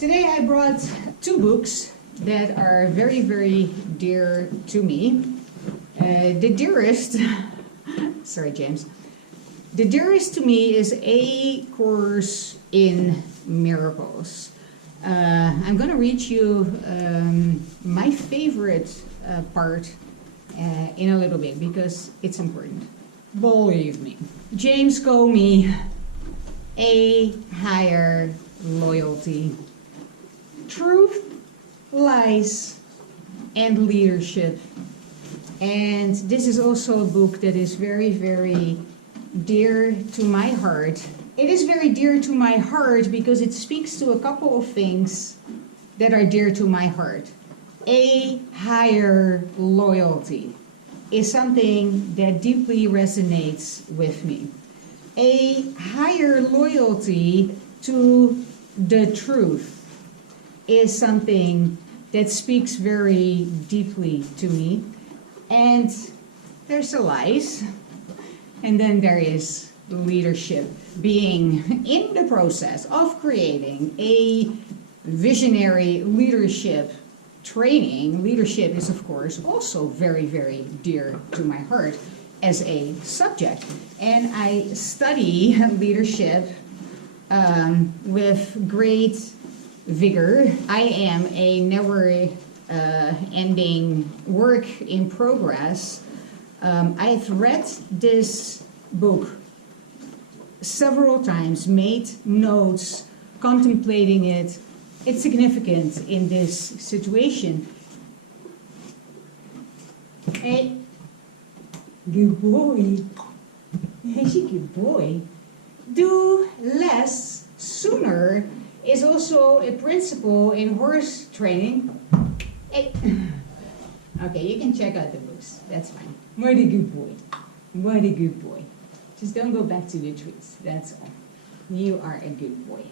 Today I brought two books that are very, very dear to me. The dearest, sorry James, the dearest to me is A Course in Miracles. I'm going to read you my favorite part in a little bit because it's important. Believe me. James Comey, A Higher Loyalty. Truth, Lies, and Leadership. And this is also a book that is very, very dear to my heart. It is very dear to my heart because it speaks to a couple of things that are dear to my heart. A higher loyalty is something that deeply resonates with me. A higher loyalty to the truth is something that speaks very deeply to me. And there's the lies, and then there is leadership, being in the process of creating a visionary leadership training. Leadership is, of course, also very, very dear to my heart as a subject. And I study leadership with great vigor. I am a never-ending work in progress. I've read this book several times, made notes, contemplating it. It's significant in this situation. Hey, good boy. He's a good boy. Do less sooner is also a principle in horse training. Hey. Okay, you can check out the books. That's fine. What a good boy. What a good boy. Just don't go back to the trees. That's all. You are a good boy.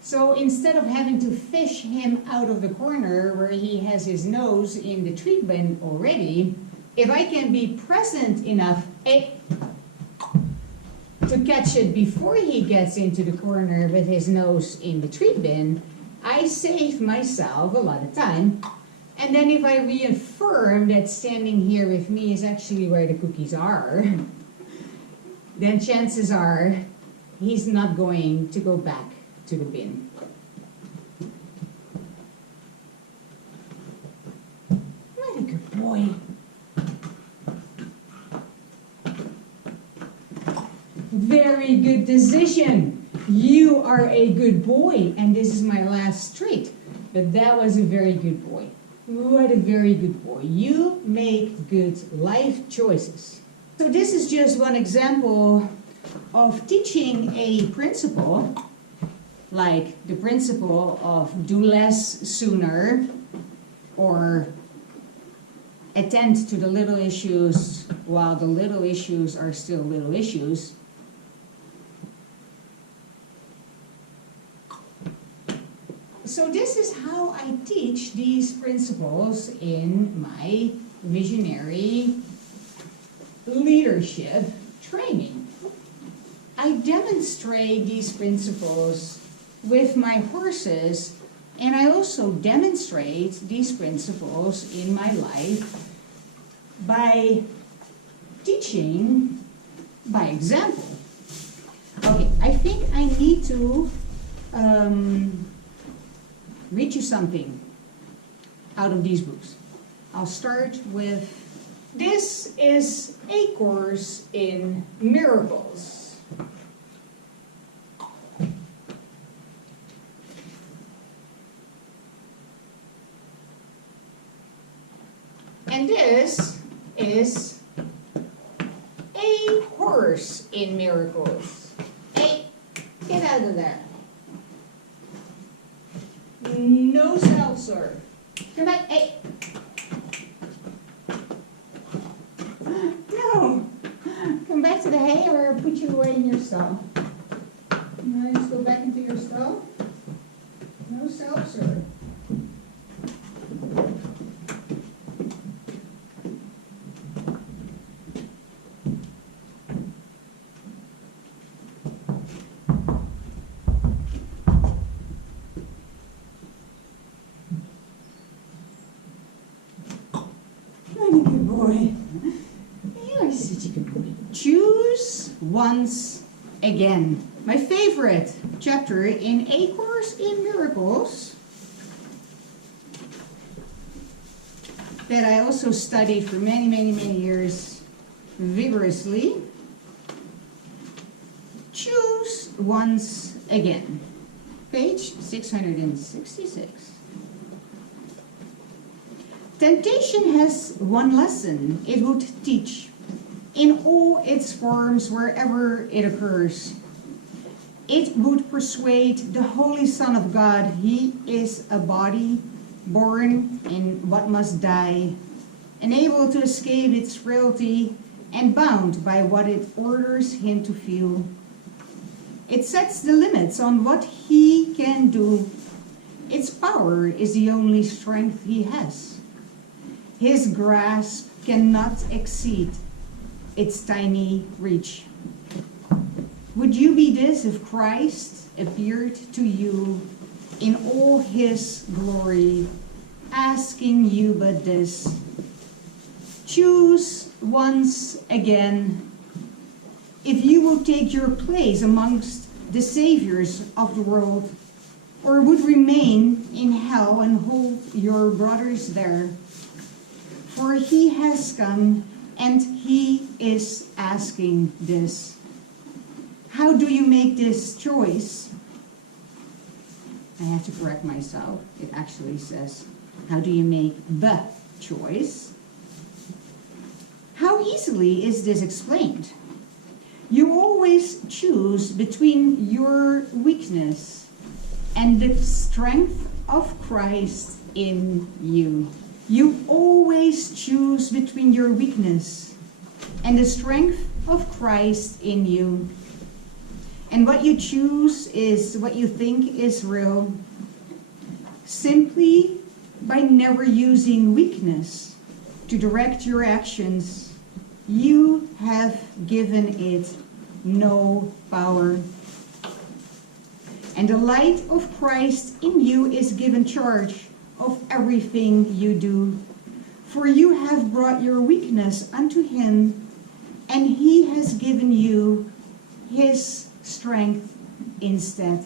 So instead of having to fish him out of the corner where he has his nose in the tree bin already, if I can be present enough to catch it before he gets into the corner with his nose in the tree bin, I save myself a lot of time. And then if I reaffirm that standing here with me is actually where the cookies are, then chances are he's not going to go back to the bin. What a good boy. Very good decision. You are a good boy, and this is my last trait. But that was a very good boy. What a very good boy. You make good life choices. So this is just one example of teaching a principle, like the principle of do less sooner, or attend to the little issues while the little issues are still little issues. So this is how I teach these principles in my visionary leadership training. I demonstrate these principles with my horses, and I also demonstrate these principles in my life by teaching by example. Okay, I think I need to read you something out of these books. I'll start with, this is A Course in Miracles. And this is A Horse in Miracles. Hey, get out of there. No seltzer. Come back. Hey. No. Come back to the hay or put you away in your stall. No, just go back into your stall. No seltzer. boy. You're such a good boy. Choose once again. My favorite chapter in A Course in Miracles that I also studied for many, many, many years vigorously. Choose once again. Page 666. Temptation has one lesson it would teach in all its forms wherever it occurs. It would persuade the Holy Son of God he is a body born in what must die, unable to escape its frailty and bound by what it orders him to feel. It sets the limits on what he can do. Its power is the only strength he has. His grasp cannot exceed its tiny reach. Would you be this if Christ appeared to you in all his glory, asking you but this? Choose once again if you will take your place amongst the saviors of the world, or would remain in hell and hold your brothers there. For he has come and he is asking this. How do you make this choice? I have to correct myself. It actually says, how do you make the choice? How easily is this explained? You always choose between your weakness and the strength of Christ in you. You always choose between your weakness and the strength of Christ in you. And what you choose is what you think is real. Simply by never using weakness to direct your actions, you have given it no power. And the light of Christ in you is given charge of everything you do. For you have brought your weakness unto him, and he has given you his strength instead.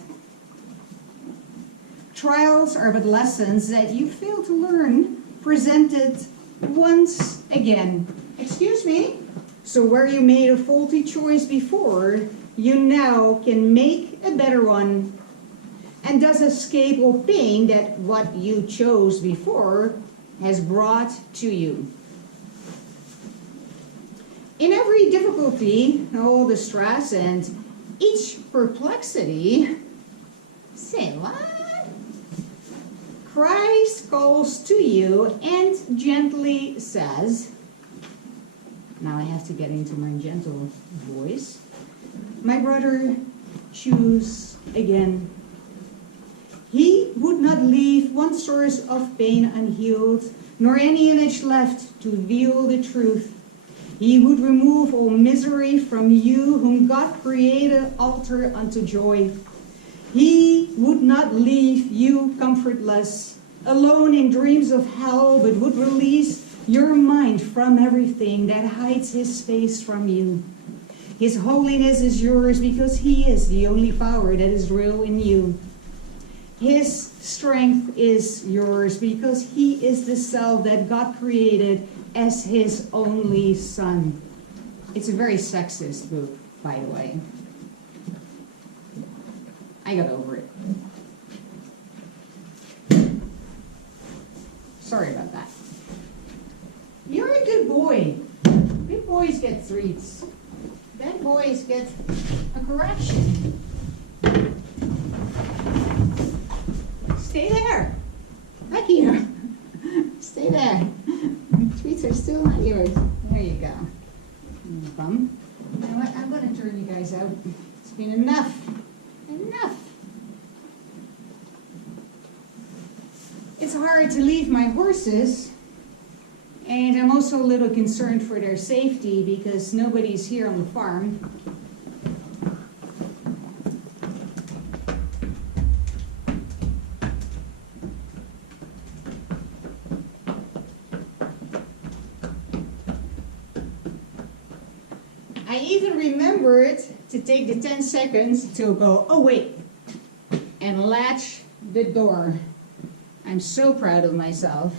Trials are but lessons that you fail to learn, presented once again. Excuse me? So where you made a faulty choice before, you now can make a better one, and thus escape all pain that what you chose before has brought to you. In every difficulty, all distress, and each perplexity, say what? Christ calls to you and gently says, now I have to get into my gentle voice, my brother, choose again. He would not leave one source of pain unhealed, nor any image left to reveal the truth. He would remove all misery from you, whom God created altar unto joy. He would not leave you comfortless, alone in dreams of hell, but would release your mind from everything that hides his face from you. His holiness is yours because he is the only power that is real in you. His strength is yours because he is the self that God created as his only son. It's a very sexist book, by the way. I got over it. Sorry about that. You're a good boy. Good boys get treats. Bad boys get a correction. Stay there. Back here. Stay there. Treats are still not yours. There you go. Bum. You know what? I'm going to turn you guys out. It's been enough. Enough. It's hard to leave my horses, and I'm also a little concerned for their safety because nobody's here on the farm. I even remembered to take the 10 seconds to go, oh wait, and latch the door. I'm so proud of myself.